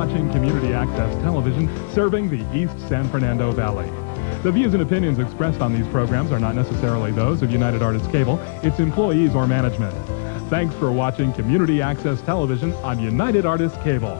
watching Community Access Television serving the East San Fernando Valley. The views and opinions expressed on these programs are not necessarily those of United Artists Cable, its employees, or management. Thanks for watching Community Access Television on United Artists Cable.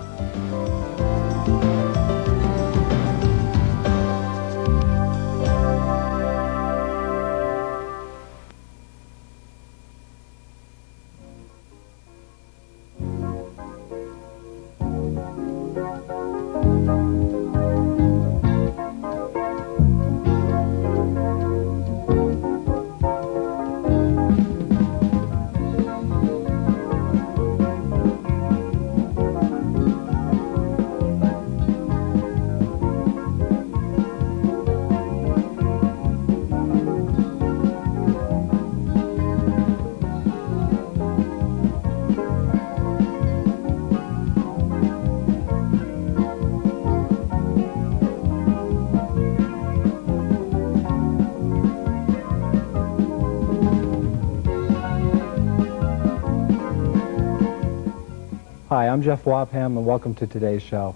Hi, I'm Jeff Whapham, and welcome to today's show.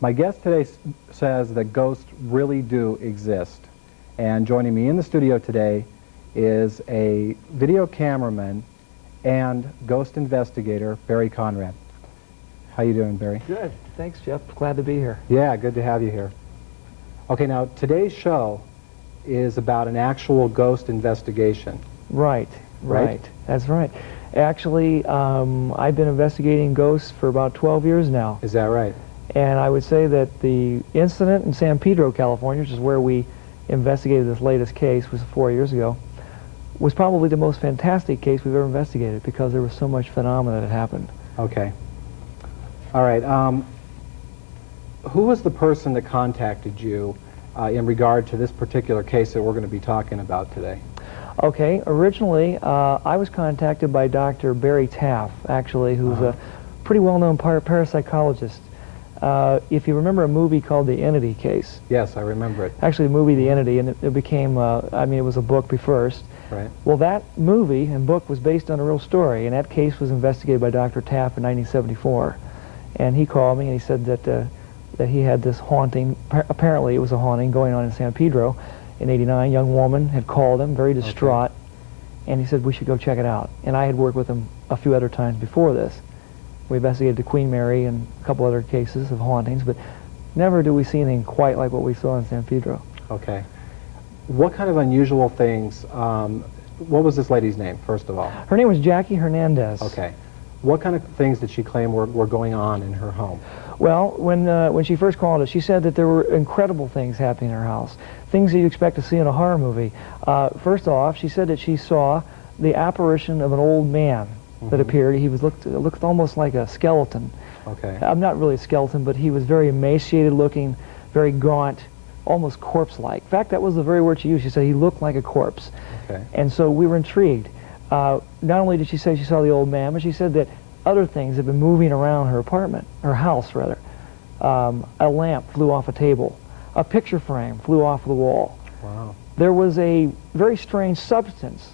My guest today says that ghosts really do exist. And joining me in the studio today is a video cameraman and ghost investigator, Barry Conrad. How you doing, Barry? Good. Thanks, Jeff. Glad to be here. Yeah, good to have you here. Okay, now today's show is about an actual ghost investigation. Right. That's right. Actually, I've been investigating ghosts for about 12 years now. Is that right? And I would say that the incident in San Pedro, California, which is where we investigated this latest case, was 4 years ago, was probably the most fantastic case we've ever investigated because there was so much phenomena that happened. Okay. All right. Who was the person that contacted you in regard to this particular case that we're going to be talking about today? Okay, originally I was contacted by Dr. Barry Taff, actually, who's a pretty well-known parapsychologist. If you remember a movie called The Entity Case. Yes, I remember it. Actually, the movie The Entity, and it became, I mean, it was a book first. Right. Well, that movie and book was based on a real story, and that case was investigated by Dr. Taff in 1974. And he called me and he said that he had this haunting, apparently it was a haunting going on in San Pedro. In '89, a young woman had called him, very distraught, and he said we should go check it out. And I had worked with him a few other times before this. We investigated the Queen Mary and a couple other cases of hauntings, but never do we see anything quite like what we saw in San Pedro. Okay. What kind of unusual things, what was this lady's name, first of all? Her name was Jackie Hernandez. Okay. What kind of things did she claim were going on in her home? Well, when she first called us, she said that there were incredible things happening in her house, things that you expect to see in a horror movie. First off, she said that she saw the apparition of an old man that appeared. He looked almost like a skeleton. Okay. I'm not really a skeleton, but he was very emaciated looking, very gaunt, almost corpse-like. In fact, that was the very word she used. She said he looked like a corpse. Okay. And so we were intrigued. Not only did she say she saw the old man, but she said that other things had been moving around her apartment, her house rather. A lamp flew off a table. A picture frame flew off the wall. Wow. There was a very strange substance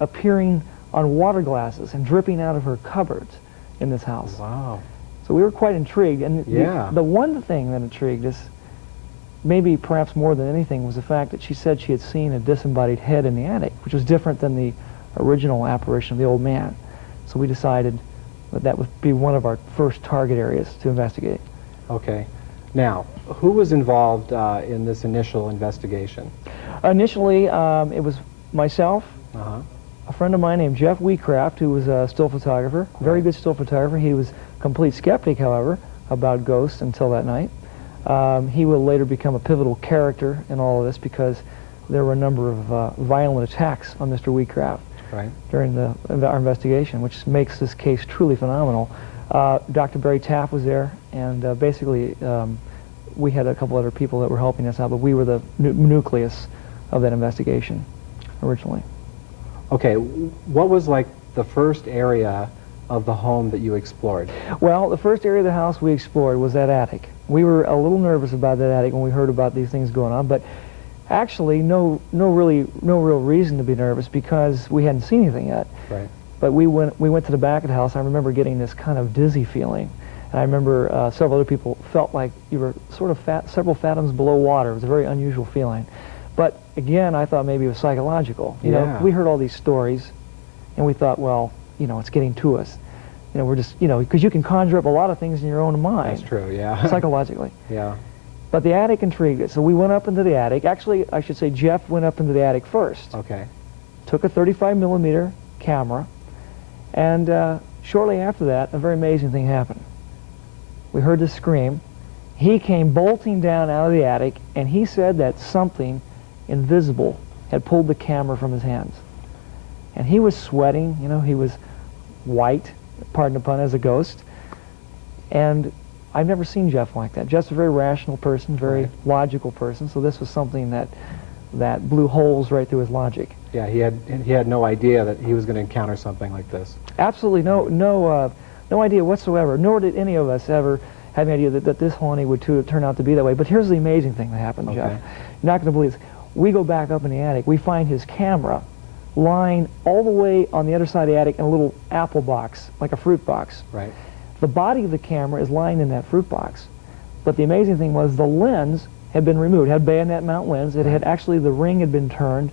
appearing on water glasses and dripping out of her cupboards in this house. Wow. So we were quite intrigued. And yeah. the one thing that intrigued us, maybe perhaps more than anything, was the fact that she said she had seen a disembodied head in the attic, which was different than the original apparition of the old man. So we decided that would be one of our first target areas to investigate. Okay. Now, who was involved in this initial investigation? Initially, it was myself, a friend of mine named Jeff Wheatcraft, who was a still photographer, very good still photographer. He was a complete skeptic, however, about ghosts until that night. He will later become a pivotal character in all of this because there were a number of violent attacks on Mr. Wheatcraft. Right. During our investigation, which makes this case truly phenomenal. Dr. Barry Taff was there, and basically we had a couple other people that were helping us out, but we were the nucleus of that investigation originally. Okay, what was like the first area of the home that you explored? Well, the first area of the house we explored was that attic. We were a little nervous about that attic when we heard about these things going on, but actually, no real reason to be nervous because we hadn't seen anything yet. Right. But we went to the back of the house. I remember getting this kind of dizzy feeling, And I remember several other people felt like you were sort of several fathoms below water. It was a very unusual feeling. But again, I thought maybe it was psychological. You know, we heard all these stories, and we thought, well, you know, it's getting to us. You know, we're just, you know, because you can conjure up a lot of things in your own mind. That's true, yeah. Psychologically. Yeah. But the attic intrigued us. So we went up into the attic. Actually, I should say Jeff went up into the attic first. Okay. Took a 35mm camera, and shortly after that, a very amazing thing happened. We heard this scream. He came bolting down out of the attic, and he said that something invisible had pulled the camera from his hands. And he was sweating, you know, he was white, pardon the pun, as a ghost. And I've never seen Jeff like that. Jeff's a very rational person, very logical person, so this was something that blew holes right through his logic. Yeah, he had no idea that he was going to encounter something like this. Absolutely No idea whatsoever, nor did any of us ever have any idea that this haunting would turn out to be that way. But here's the amazing thing that happened, Jeff. You're not going to believe this. We go back up in the attic, we find his camera lying all the way on the other side of the attic in a little apple box, like a fruit box. Right. The body of the camera is lying in that fruit box. But the amazing thing was the lens had been removed. It had bayonet mount lens. It had actually, the ring had been turned,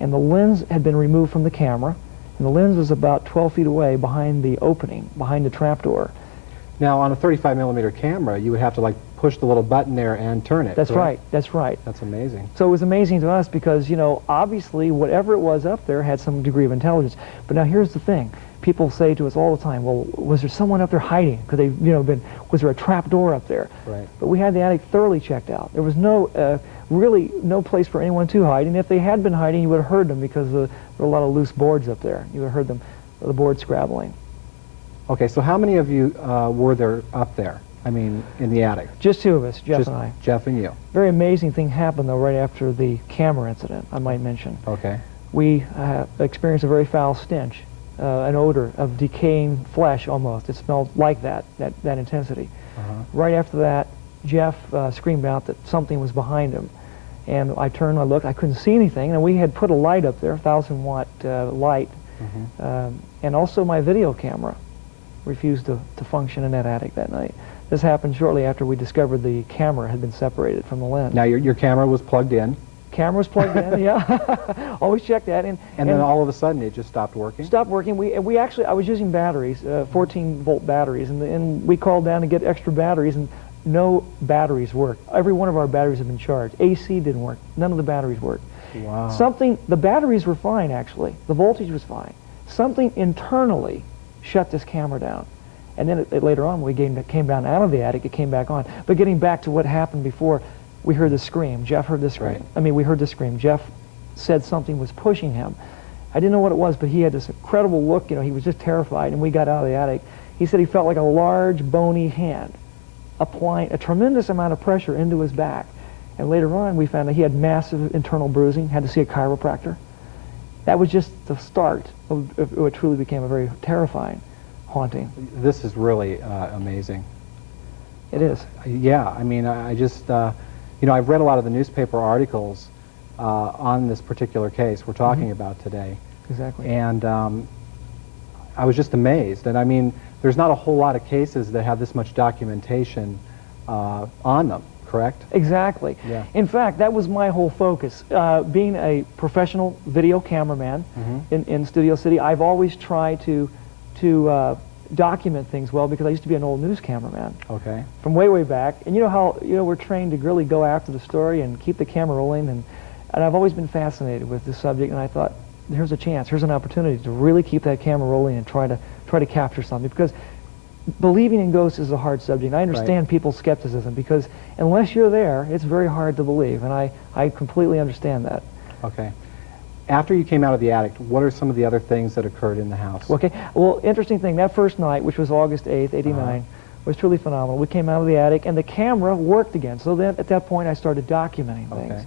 and the lens had been removed from the camera. And the lens was about 12 feet away behind the opening, behind the trapdoor. Now, on a 35mm camera, you would have to, like, push the little button there and turn it. That's right. That's right. That's amazing. So it was amazing to us because, you know, obviously whatever it was up there had some degree of intelligence. But now here's the thing. People say to us all the time, well, was there someone up there hiding? Could they, you know, was there a trap door up there? Right. But we had the attic thoroughly checked out. There was no, really no place for anyone to hide. And if they had been hiding, you would have heard them because there were a lot of loose boards up there. You would have heard them, the boards scrabbling. Okay, so how many of you were there up there? I mean, in the attic? Just two of us, Jeff and I. Jeff and you. Very amazing thing happened, though, right after the camera incident, I might mention. Okay. We experienced a very foul stench, an odor of decaying flesh almost. It smelled like that intensity. Right after that, Jeff screamed out that something was behind him. And I turned, I looked, I couldn't see anything, and we had put a light up there, 1,000-watt light, and also my video camera refused to function in that attic that night. This happened shortly after we discovered the camera had been separated from the lens. Now your camera was plugged in? Camera was plugged in, yeah. Always check that. And then all of a sudden it just stopped working? Stopped working. We actually, I was using batteries, 14-volt batteries, and we called down to get extra batteries, and no batteries worked. Every one of our batteries had been charged. AC didn't work. None of the batteries worked. Wow. The batteries were fine, actually. The voltage was fine. Something internally shut this camera down. And then later on, we came down out of the attic, it came back on. But getting back to what happened before, we heard the scream. Jeff heard the scream. Right. I mean, we heard the scream. Jeff said something was pushing him. I didn't know what it was, but he had this incredible look. You know, he was just terrified, and we got out of the attic. He said he felt like a large, bony hand applying a tremendous amount of pressure into his back. And later on, we found that he had massive internal bruising, had to see a chiropractor. That was just the start of what truly became a very terrifying haunting. This is really amazing. It is. Yeah, I mean, I just, you know, I've read a lot of the newspaper articles on this particular case we're talking about today. Exactly. And I was just amazed. And I mean, there's not a whole lot of cases that have this much documentation on them, correct? Exactly. Yeah. In fact, that was my whole focus. Being a professional video cameraman in Studio City, I've always tried to document things well because I used to be an old news cameraman. Okay. From way back. And you know how we're trained to really go after the story and keep the camera rolling, and I've always been fascinated with this subject, and I thought, here's a chance, here's an opportunity to really keep that camera rolling and try to capture something, because believing in ghosts is a hard subject. I understand people's skepticism because unless you're there, it's very hard to believe, and I completely understand that. Okay. After you came out of the attic, what are some of the other things that occurred in the house? Okay. Well, interesting thing, that first night, which was August 8th, 89, was truly phenomenal. We came out of the attic, and the camera worked again. So then, at that point, I started documenting things. Okay.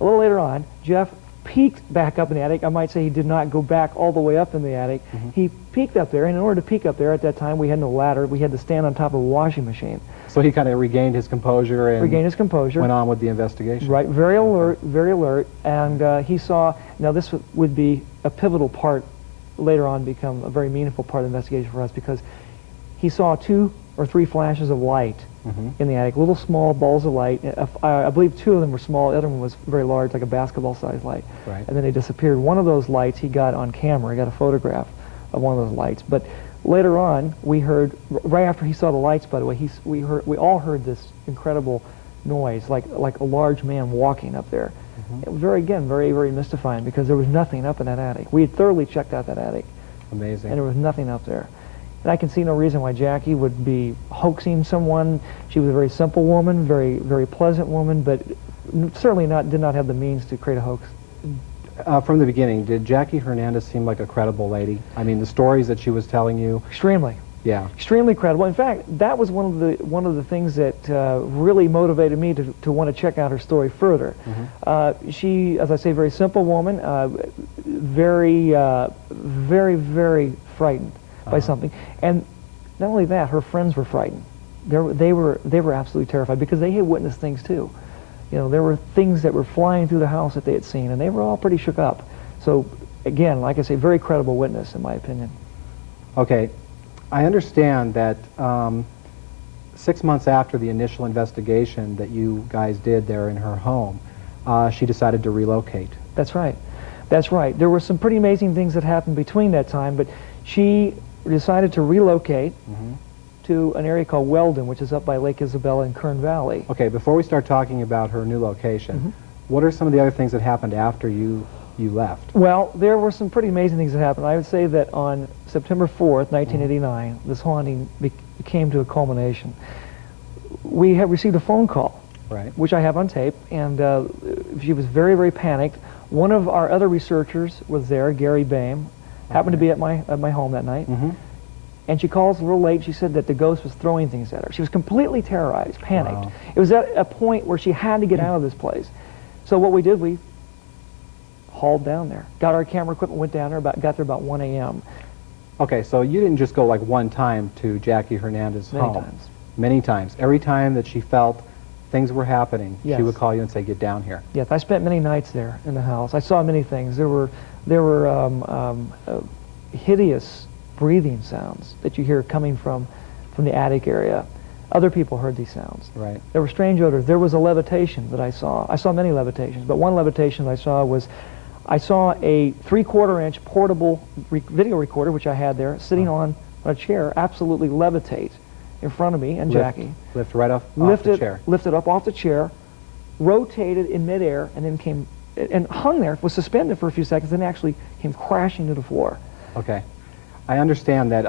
A little later on, Jeff peeked back up in the attic. I might say he did not go back all the way up in the attic. He peeked up there, and in order to peek up there at that time, we had no ladder. We had to stand on top of a washing machine. So he kind of regained his composure and went on with the investigation. Right, very alert, and he saw, now this would be a pivotal part, later on become a very meaningful part of the investigation for us, because he saw two or 3 flashes of light in the attic, little small balls of light. I believe 2 of them were small, the other one was very large, like a basketball-sized light. Right. And then they disappeared. One of those lights he got on camera. He got a photograph of one of those lights. But later on, we heard, right after he saw the lights, by the way, we all heard this incredible noise, like a large man walking up there. It was very, very mystifying, because there was nothing up in that attic. We had thoroughly checked out that attic. Amazing. And there was nothing up there. And I can see no reason why Jackie would be hoaxing someone. She was a very simple woman, very, very pleasant woman, but certainly did not have the means to create a hoax. From the beginning, did Jackie Hernandez seem like a credible lady? I mean, the stories that she was telling you. Extremely. Yeah. Extremely credible. In fact, that was one of the things that really motivated me to want to check out her story further. She, as I say, very simple woman, very, very frightened by something. And not only that, her friends were frightened. They were absolutely terrified, because they had witnessed things too. You know, there were things that were flying through the house that they had seen, and they were all pretty shook up. So, again, like I say, very credible witness, in my opinion. Okay. I understand that 6 months after the initial investigation that you guys did there in her home, she decided to relocate. That's right. That's right. There were some pretty amazing things that happened between that time, but she decided to relocate to an area called Weldon, which is up by Lake Isabella in Kern Valley. Okay, before we start talking about her new location, what are some of the other things that happened after you left? Well, there were some pretty amazing things that happened. I would say that on September 4th, 1989, this haunting came to a culmination. We had received a phone call, which I have on tape, and she was very, very panicked. One of our other researchers was there, Gary Boehm, happened to be at my home that night. And she calls a little late. She said that the ghost was throwing things at her. She was completely terrorized, panicked. Wow. It was at a point where she had to get out of this place. So what we did, we hauled down there, got our camera equipment, went down there, got there about 1 a.m. Okay, so you didn't just go like one time to Jackie Hernandez's home. Many times. Many times. Every time that she felt things were happening, Yes. she would call you and say, get down here. Yes, I spent many nights there in the house. I saw many things. There were hideous breathing sounds that you hear coming from the attic area. Other people heard these sounds. Right. There were strange odors. There was a levitation that I saw. I saw many levitations, but one levitation I saw was, I saw a 3/4-inch portable video recorder, which I had there, sitting on a chair, absolutely levitate in front of me and Jackie. Lift right off the chair. Lifted up off the chair, rotated in midair, and then came, and hung there, was suspended for a few seconds, and actually came crashing to the floor. Okay. I understand that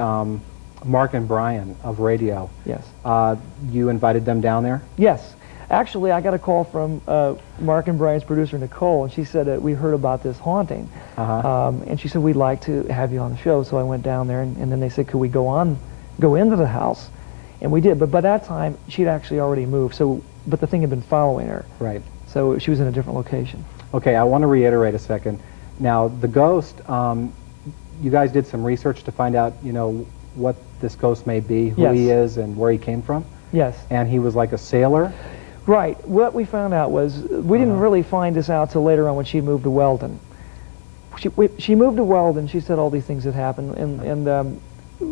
Mark and Brian of radio, Yes. You invited them down there? Yes. Actually, I got a call from Mark and Brian's producer, Nicole, and she said that we heard about this haunting. And she said, we'd like to have you on the show. So I went down there, and then they said, could we go into the house? And we did. But by that time, she'd actually already moved. But the thing had been following her. Right. So she was in a different location. Okay, I want to reiterate a second. Now, the ghost, you guys did some research to find out, you know, what this ghost may be, who he is, and where he came from? Yes. And he was like a sailor? Right. What we found out was, we didn't really find this out till later on when she moved to Weldon. She moved to Weldon, she said all these things had happened, and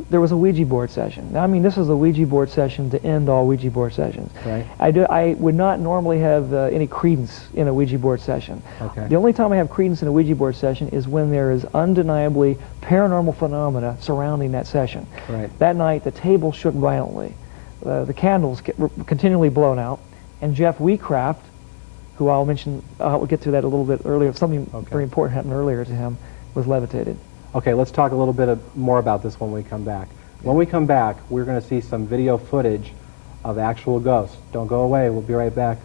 there was a Ouija board session. Now, I mean, this was a Ouija board session to end all Ouija board sessions. Right. I would not normally have any credence in a Ouija board session. Okay. The only time I have credence in a Ouija board session is when there is undeniably paranormal phenomena surrounding that session. Right. That night, the table shook violently. The candles were continually blown out, and Jeff Wheatcraft, who I'll mention, we'll get to that a little bit earlier, something very important happened earlier to him, was levitated. Okay, let's talk a little bit more about this when we come back. When we come back, we're going to see some video footage of actual ghosts. Don't go away, we'll be right back.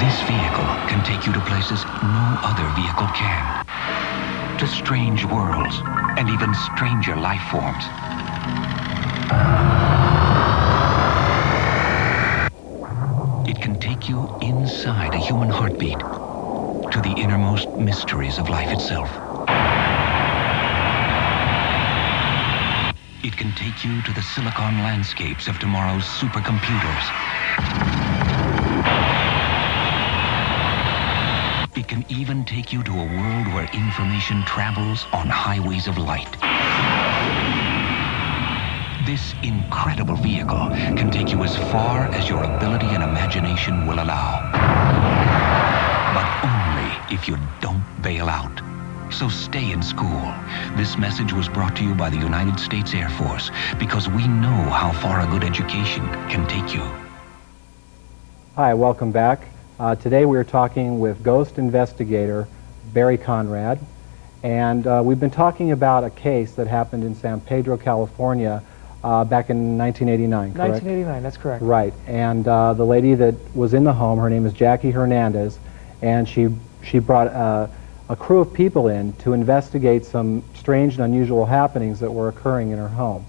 This vehicle can take you to places no other vehicle can. To strange worlds and even stranger life forms. It can take you inside a human heartbeat to the innermost mysteries of life itself. It can take you to the silicon landscapes of tomorrow's supercomputers. It can even take you to a world where information travels on highways of light. This incredible vehicle can take you as far as your ability and imagination will allow. But only if you don't bail out. So stay in school. This message was brought to you by the United States Air Force because we know how far a good education can take you. Hi, welcome back. Today we're talking with ghost investigator Barry Conrad, and we've been talking about a case that happened in San Pedro, California back in 1989, correct? 1989, that's correct. Right, and the lady that was in the home, her name is Jackie Hernandez, and she brought a crew of people in to investigate some strange and unusual happenings that were occurring in her home.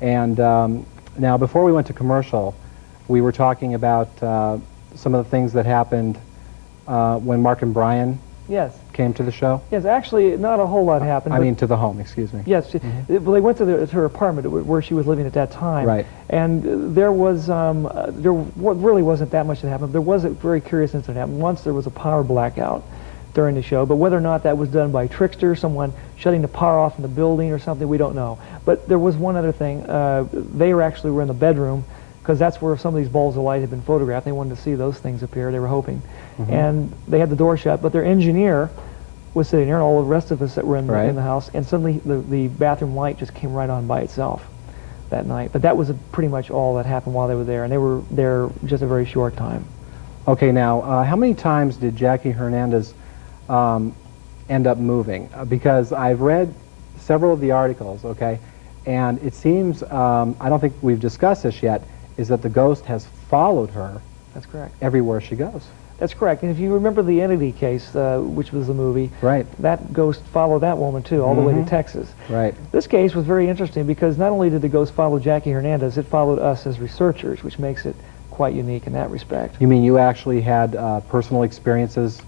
And now, before we went to commercial, we were talking about some of the things that happened when Mark and Brian Yes. came to the show. Yes, actually, not a whole lot happened. I mean, to the home, excuse me. Yes, well, they went to her apartment where she was living at that time. Right. And there was, really wasn't that much that happened. There was a very curious incident that happened. Once there was a power blackout during the show, but whether or not that was done by trickster, someone shutting the power off in the building or something, we don't know. But there was one other thing. They were in the bedroom, because that's where some of these balls of light had been photographed. They wanted to see those things appear, they were hoping. And they had the door shut, but their engineer was sitting there, and all the rest of us that were in the house, and suddenly the bathroom light just came right on by itself that night. But that was pretty much all that happened while they were there, and they were there just a very short time. Okay, now, how many times did Jackie Hernandez end up moving? Because I've read several of the articles, okay, and it seems, I don't think we've discussed this yet, is that the ghost has followed her. That's correct. Everywhere she goes. That's correct. And if you remember the Entity case, which was the movie, right, that ghost followed that woman too, all the way to Texas. Right. This case was very interesting because not only did the ghost follow Jackie Hernandez, it followed us as researchers, which makes it quite unique in that respect. You mean you actually had personal experiences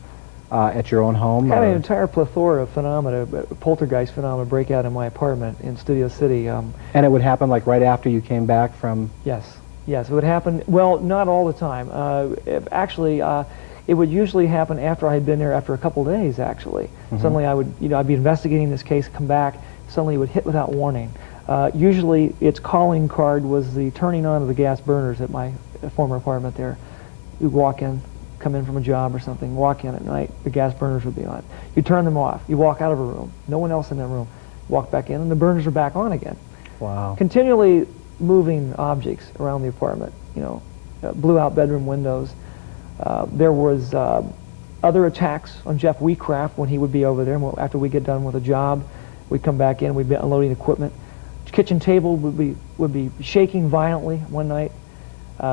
at your own home? I had an entire plethora of phenomena, poltergeist phenomena, break out in my apartment in Studio City. And it would happen like right after you came back from? Yes. Yes, it would happen, well, not all the time. Actually, it would usually happen after I had been there after a couple days, actually. Suddenly I'd be investigating this case, come back, suddenly it would hit without warning. Usually its calling card was the turning on of the gas burners at my former apartment there. You'd walk in, come in from a job or something, walk in at night, the gas burners would be on. You turn them off, you walk out of a room, no one else in that room, walk back in, and the burners are back on again. Wow. Continually moving objects around the apartment, blew out bedroom windows. There was other attacks on Jeff Wheatcraft when he would be over there. After we get done with a job, we'd come back in, we'd be unloading equipment. Kitchen table would be shaking violently one night.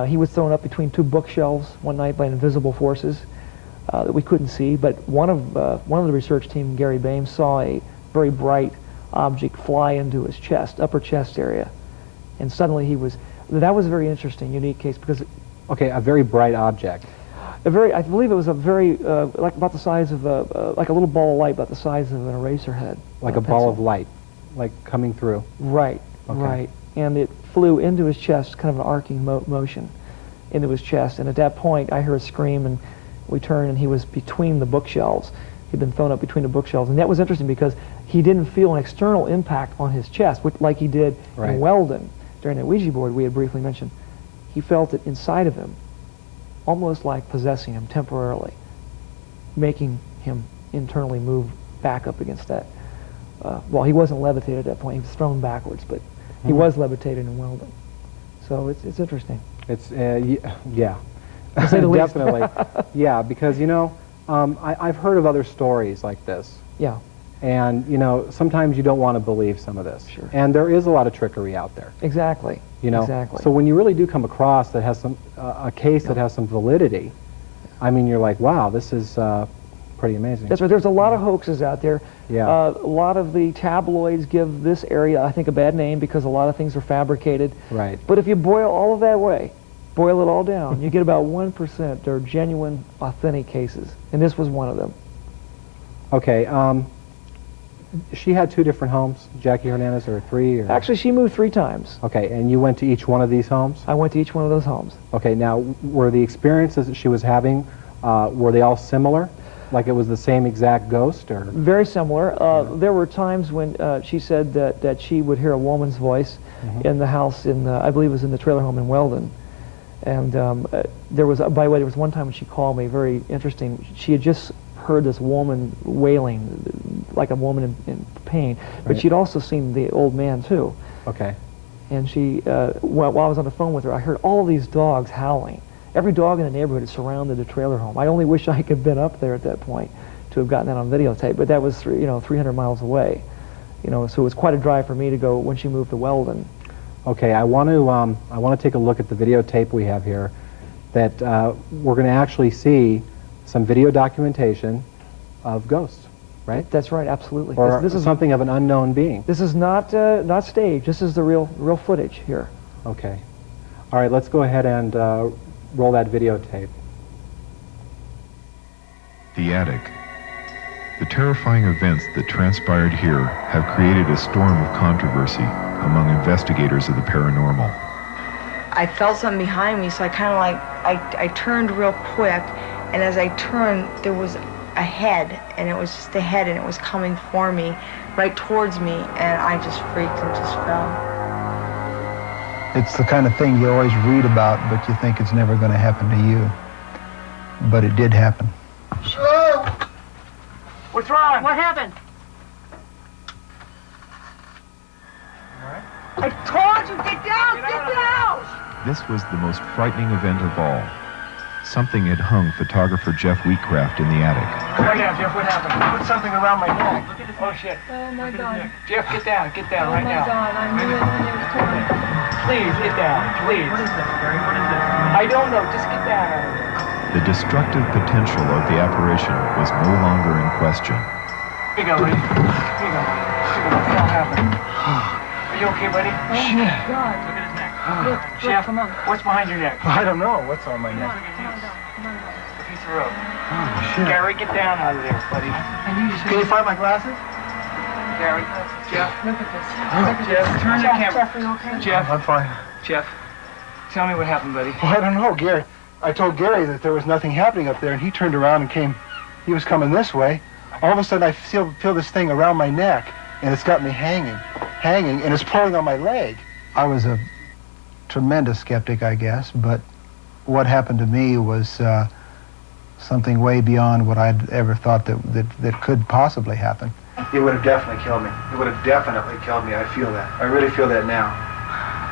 He was thrown up between two bookshelves one night by invisible forces that we couldn't see. But one of the research team, Gary Bames, saw a very bright object fly into his chest, upper chest area. And suddenly that was a very interesting, unique case because... Okay, a very bright object. I believe it was a very, like about the size of like a little ball of light about the size of an eraser head. Like a ball of light, like coming through. Right, okay. Right. And it flew into his chest, kind of an arcing motion into his chest. And at that point, I heard a scream, and we turned, and he was between the bookshelves. He'd been thrown up between the bookshelves. And that was interesting because he didn't feel an external impact on his chest, like he did in Weldon. During that Ouija board we had briefly mentioned, he felt it inside of him, almost like possessing him temporarily, making him internally move back up against that. Well, he wasn't levitated at that point. He was thrown backwards, but he was levitated in Weldon. So it's interesting. It's, yeah. To say the least. Definitely. Yeah, because, I've heard of other stories like this. Yeah. And, sometimes you don't want to believe some of this. Sure. And there is a lot of trickery out there. Exactly. Exactly. So when you really do come across that has some, a case that has some validity, I mean, you're like, wow, this is pretty amazing. That's right. There's a lot of hoaxes out there. Yeah. A lot of the tabloids give this area, I think, a bad name because a lot of things are fabricated. Right. But if you boil all of that away, boil it all down, you get about 1% that are genuine, authentic cases. And this was one of them. Okay. She had 2 different homes, Jackie Hernandez, or 3? Or? Actually, she moved 3 times. Okay, and you went to each one of these homes? I went to each one of those homes. Okay, now, were the experiences that she was having, were they all similar? Like it was the same exact ghost, or? Very similar. There were times when she said that she would hear a woman's voice in the house I believe it was in the trailer home in Weldon. And there was, by the way, there was one time when she called me, very interesting. She had just heard this woman wailing, like a woman in pain, but Right. she'd also seen the old man too. Okay. And she, while I was on the phone with her, I heard all of these dogs howling. Every dog in the neighborhood had surrounded the trailer home. I only wish I could have been up there at that point to have gotten that on videotape, but that was 300 miles away. So it was quite a drive for me to go when she moved to Weldon. Okay, I want to take a look at the videotape we have here. That we're going to actually see some video documentation of ghosts, right? That's right, absolutely. Or This is something of an unknown being. This is not staged. This is the real footage here. Okay. All right, let's go ahead and roll that videotape. The attic. The terrifying events that transpired here have created a storm of controversy among investigators of the paranormal. I felt something behind me, so I kind of I turned real quick, and as I turned, there was a head, and it was just a head, and it was coming for me, right towards me, and I just freaked and just fell. It's the kind of thing you always read about, but you think it's never going to happen to you. But it did happen. What's wrong? What happened? I told you, get down, get down! This was the most frightening event of all. Something had hung photographer Jeff Wheatcraft in the attic. Right now, Jeff, what happened? Put something around my neck. Oh, shit. Oh, my God. Jeff, get down right now. Oh, my God, I'm really torn. Please, get down, please. What is this, Gary? What is this? I don't know, just get down. The destructive potential of the apparition was no longer in question. Here you go, buddy. Here you go. What all happened? Are you okay, buddy? Oh, my God. Look at his neck. Look, Jeff, come on. what's behind your neck? I don't know what's on my Come neck. on, come on, come on. A piece of rope. Oh, shit. Gary, get down out of there, buddy. I knew you should. Can you find my glasses? Gary, Jeff, Look at this. Look at Jeff, this. turn the camera. Jeff, are you okay? Jeff, I'm fine. Jeff, tell me what happened, buddy. Well, I don't know, Gary. I told Gary that there was nothing happening up there, and he turned around and came. He was coming this way. All of a sudden, I feel this thing around my neck, and it's got me hanging, and it's pulling on my leg. I was a tremendous skeptic, I guess, but what happened to me was something way beyond what I'd ever thought that could possibly happen. It would have definitely killed me. It would have definitely killed me. I feel that. I really feel that now.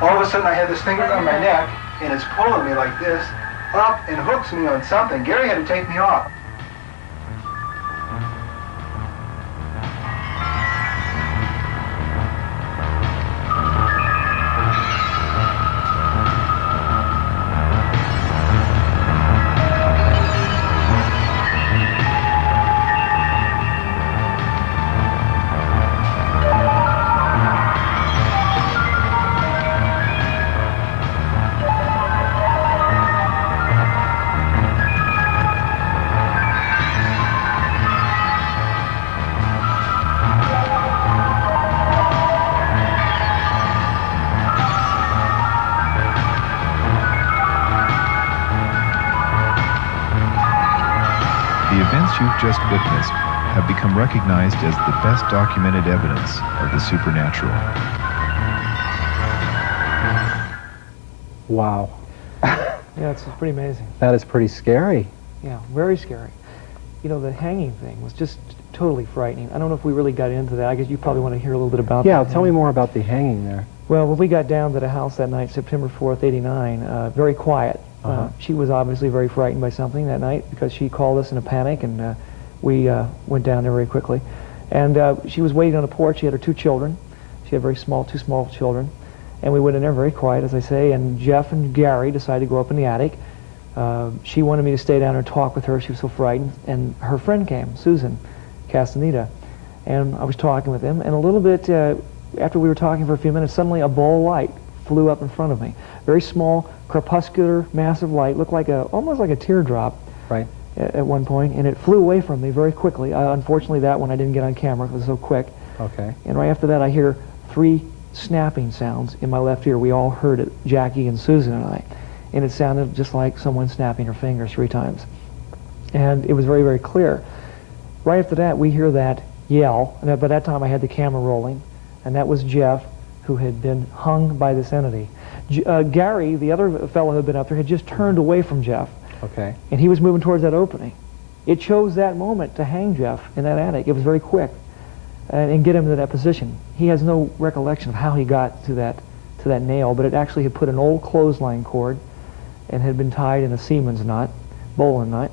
All of a sudden, I had this thing around my neck, and it's pulling me like this, up and hooks me on something. Gary had to take me off. The events you've just witnessed have become recognized as the best documented evidence of the supernatural. Wow. Yeah, it's pretty amazing. That is pretty scary. Yeah, very scary. The hanging thing was just totally frightening. I don't know if we really got into that. I guess you probably want to hear a little bit about that. Yeah, tell me more about the hanging there. Well, when we got down to the house that night, September 4th, '89, very quiet. She was obviously very frightened by something that night because she called us in a panic, and we went down there very quickly. And she was waiting on the porch. She had her two children. She had two small children. And we went in there very quiet, as I say, and Jeff and Gary decided to go up in the attic. She wanted me to stay down and talk with her. She was so frightened. And her friend came, Susan Castaneda. And I was talking with him. And a little bit after we were talking for a few minutes, suddenly a ball of light flew up in front of me. Very small, crepuscular, massive light. Looked like almost like a teardrop. Right. At one point. And it flew away from me very quickly. Unfortunately, that one I didn't get on camera. It was so quick. Okay. And right after that, I hear 3 snapping sounds in my left ear. We all heard it, Jackie and Susan and I. And it sounded just like someone snapping her fingers 3 times. And it was very, very clear. right after that, we hear that yell, and by that time I had the camera rolling, and that was Jeff, who had been hung by this entity. Gary, the other fellow who had been up there, had just turned away from Jeff, Okay. and he was moving towards that opening. It chose that moment to hang Jeff in that attic. It was very quick, and get him to that position. He has no recollection of how he got to that nail, but it actually had put an old clothesline cord and had been tied in a seaman's knot, bowline knot,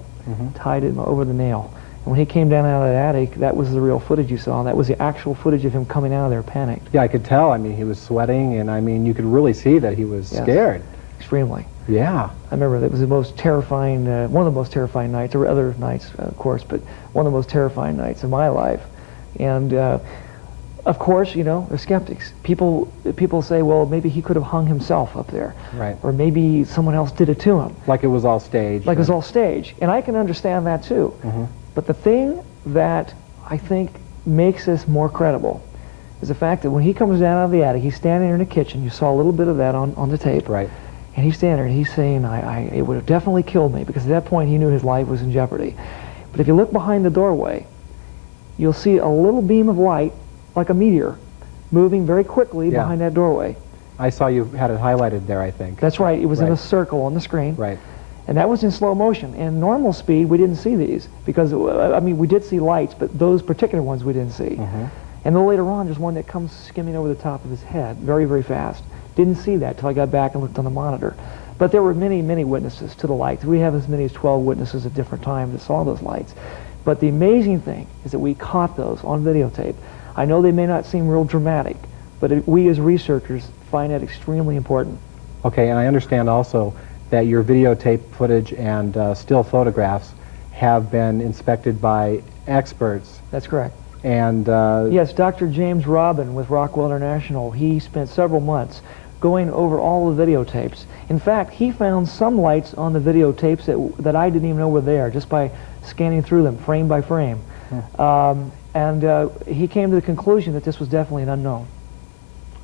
tied it over the nail. And when he came down out of the attic, that was the real footage you saw. That was the actual footage of him coming out of there panicked. Yeah, I could tell. I mean, he was sweating, and I mean, you could really see that he was scared. Extremely. Yeah. I remember that it was the most terrifying, one of the most terrifying nights. There were other nights, of course, but one of the most terrifying nights of my life. And of course, you know, they're skeptics. People say, well, maybe he could have hung himself up there. Right. Or maybe someone else did it to him. Like it was all staged. Like it was all staged. And I can understand that too. But the thing that I think makes this more credible is the fact that when he comes down out of the attic, he's standing there in the kitchen. You saw a little bit of that on the tape. Right. And he's standing there and he's saying, it would have definitely killed me, because at that point he knew his life was in jeopardy. But if you look behind the doorway, you'll see a little beam of light, like a meteor, moving very quickly behind that doorway. I saw you had it highlighted there, I think. That's right. It was in a circle on the screen. Right. And that was in slow motion. In normal speed, we didn't see these, because, I mean, we did see lights, but those particular ones we didn't see. And then later on, there's one that comes skimming over the top of his head very, very fast. Didn't see that till I got back and looked on the monitor. But there were many, many witnesses to the lights. We have as many as 12 witnesses at different times that saw those lights. But the amazing thing is that we caught those on videotape. I know they may not seem real dramatic, but we as researchers find that extremely important. Okay, and I understand also that your videotape footage and still photographs have been inspected by experts. That's correct. And yes, Dr. James Robin with Rockwell International, he spent several months going over all the videotapes. In fact, he found some lights on the videotapes that I didn't even know were there, just by scanning through them frame by frame. And he came to the conclusion that this was definitely an unknown.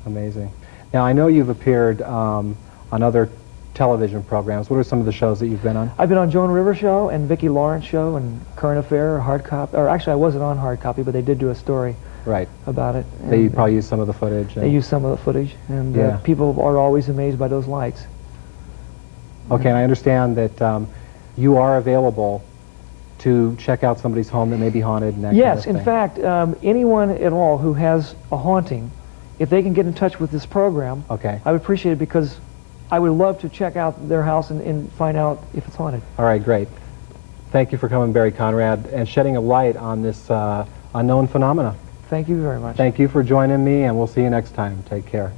Amazing. Now, I know you've appeared on other television programs. What are some of the shows that you've been on? I've been on Joan Rivers Show and Vicki Lawrence Show and Current Affair, Hard Copy. Or actually, I wasn't on Hard Copy, but they did do a story about it. They probably used some of the footage. They used some of the footage, and people are always amazed by those lights. Okay, and I understand that you are available to check out somebody's home that may be haunted and that kind of thing. In fact, anyone at all who has a haunting, if they can get in touch with this program, I would appreciate it, because I would love to check out their house and find out if it's haunted. All right, great. Thank you for coming, Barry Conrad, and shedding a light on this unknown phenomena. Thank you very much. Thank you for joining me, and we'll see you next time. Take care.